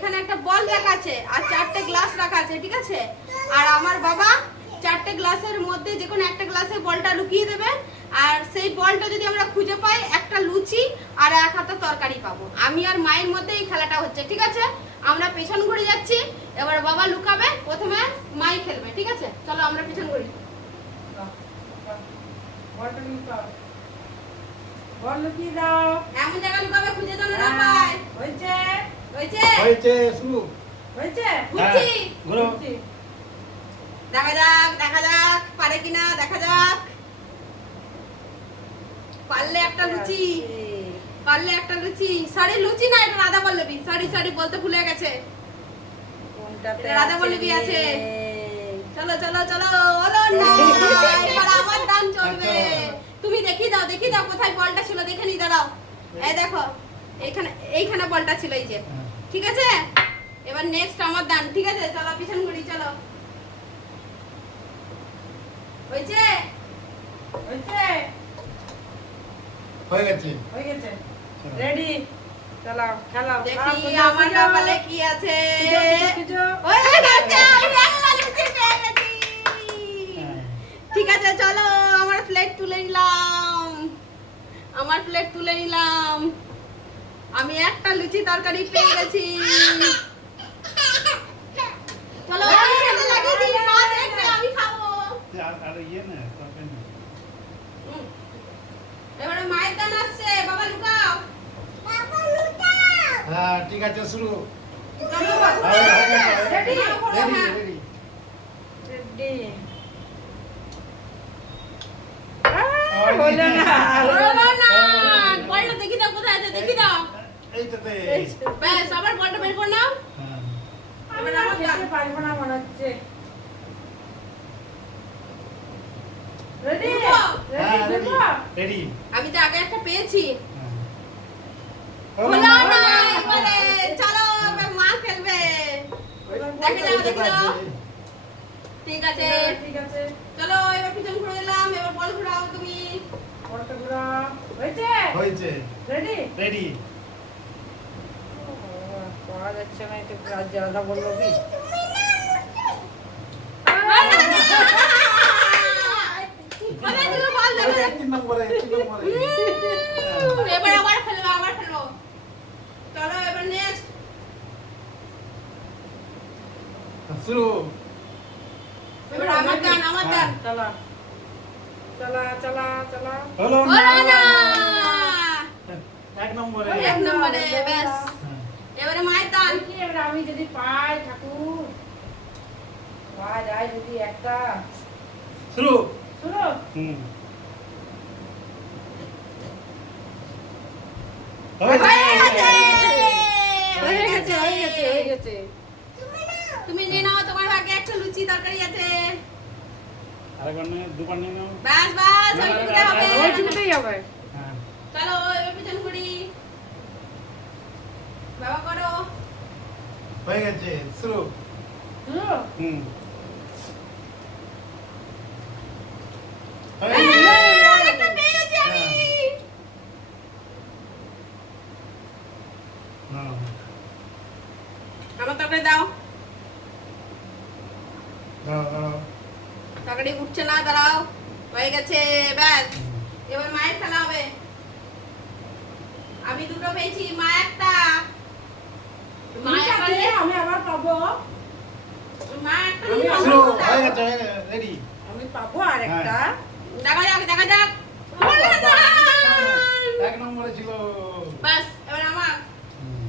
এখানে একটা বল রাখা আছে আর চারটে গ্লাস রাখা আছে ঠিক আছে? আর আমার বাবা চারটে গ্লাসের মধ্যে যে কোনো একটা গ্লাসে বলটা লুকিয়ে দেবে আর সেই বলটা যদি আমরা খুঁজে পাই একটা লুচি আর এক হাতে তরকারি পাবো। আমি আর মায়ের মধ্যে এই খেলাটা হচ্ছে ঠিক আছে? আমরা পেছন ঘুরে যাচ্ছি এবার বাবা লুকাবে প্রথমে মাই খেলবে ঠিক আছে? চলো আমরা পেছন ঘুরি। বল লুকিয়ে দাও। এমন জায়গা লুকাবে খুঁজে যেন না হ্যাঁ, পায় হয়েছে। হয়েছে? হয়েছে শুরু। হয়েছে? ঘুরছি। ঘুরো। দেখা যাক দেখা যাক পারে কিনা দেখা যাক। পারলে একটা লুচি। পারলে একটা লুচি। সরি লুচি না এটা রাধা পল্লবী। সরি সরি বলতে ভুলে গেছে। কোনটাতে রাধা বল্লভী আছে। চলো চলো চলো। ওলো না এবার আমার দাম চলবে। তুমি দেখি দাও দেখি দাও কোথায় বলটা ছিল দেখে নি দাঁড়াও। এই দেখো এইখানে এইখানে বলটা ছিল এই যে। হ্যাঁ। ঠিক আছে? এবার নেক্সট আমার দান ঠিক আছে? চলো পিছন ঘুরি চলো। হয়েছে? হয়েছে? হয়ে গেছে। হয়ে গেছে। রেডি চালাও খেলাও দেখি আমার কপালে কি আছে। হয়ে গেছে। হ্যাঁ। ঠিক আছে চলো আমার প্লেট তুলে নিলাম। আমার প্লেট তুলে নিলাম। আমি একটা লুচি তরকারি পেয়ে গেছি। চলো লাগিয়ে দিই মা দেখবে আমি খাব। আর আর ইয়ে না তরকারি এবারে মায়ের দান আসছে বাবা লুকাও। হ্যাঁ ঠিক আছে শুরু। চলো হয়ে হয়ে? রেডি হ্যাঁ। রেডি রেডি হলো না না। দেখি দাও কোথায় আছে? দেখি দাও। এইটাতে। ব্যাস আবার বলটা বের করে নাও। হ্যাঁ। আমি না খেতে পারব না মনে হচ্ছে। রেডি হ্যাঁ রেডি রেডি আমি তো আগে একটা পেয়েছি। হ্যাঁ। হলো না চলো এবার মা খেলবে। দেখে যাও দেখে যাও ঠিক আছে। ঠিক আছে চলো এবার পিছন ঘুরে দিলাম এবার বল ঘুরাও তুমি। বলটা ঘুরা হয়েছে? হয়েছে। রেডি রেডি পাওয়া যাচ্ছে না এটা রাত জ্বালাটা বলল কি? এবার আবার খেলব আবার খেলব চলো এবার নেক্সট শুরু এবার আমার দান আমার দান চালা। চালা চালা চালা। হলো না। এক নম্বরে। এক নম্বরে ব্যাস। হ্যাঁ। এবারে মায়ের দান দেখি এবার আমি যদি পাই ঠাকুর। পাওয়া যায় যদি একটা। শুরু। শুনো হুম। হয়ে গেছে। হয়ে গেছে। হয়ে গেছে তুমি নিয়ে নাও তোমার ভাগে একটা লুচি তরকারি আছে। আরেকবার নিয়ে দুবার নিয়ে নাও। বাস বাস না, ওই না, হবে। না, ওই টুকুটাই হবে হ্যাঁ চলো এবার পিছন ঘুরি বাবা করো হয়ে গেছে শুরু হুম। আমার তরকারি দাও। তরকারি উঠছে না দাঁড়াও হয়ে গেছে ব্যাস এবার মায়ের খেলা হবে আমি দুটো পেয়েছি মা একটা মা আমি আবার পাবো মা একটা আমি নিয়ে শুরু নাও। হয়ে গেছে হয়ে গেছে রেডি আমি পাবো আর একটা দেখা যাক দেখা যাক হলো না। এক নম্বরে ছিল ব্যাস এবার আমার হুম।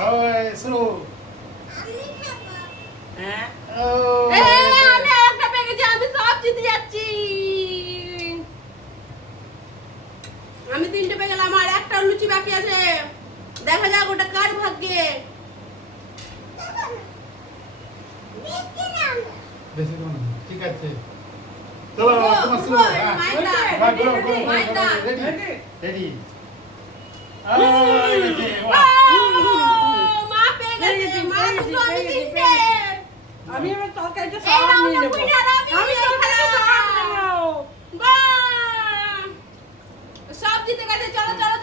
হয়, শুরু হ্যাঁ ও, এ, আমি একটা পেয়ে গেছি আমি সব জিতে যাচ্ছি আমার একটা লুচি বাকি আছে। দেখা যাক ওটা কার ভাগ্যে। ঠিক আছে। চলো তোমার শুরু রেডি রেডি আমি আমার তরকারিটা সব নিয়ে নেব। আমি তরকারিটা সব নেব। বাহ। জিতে গেছে চলো চলো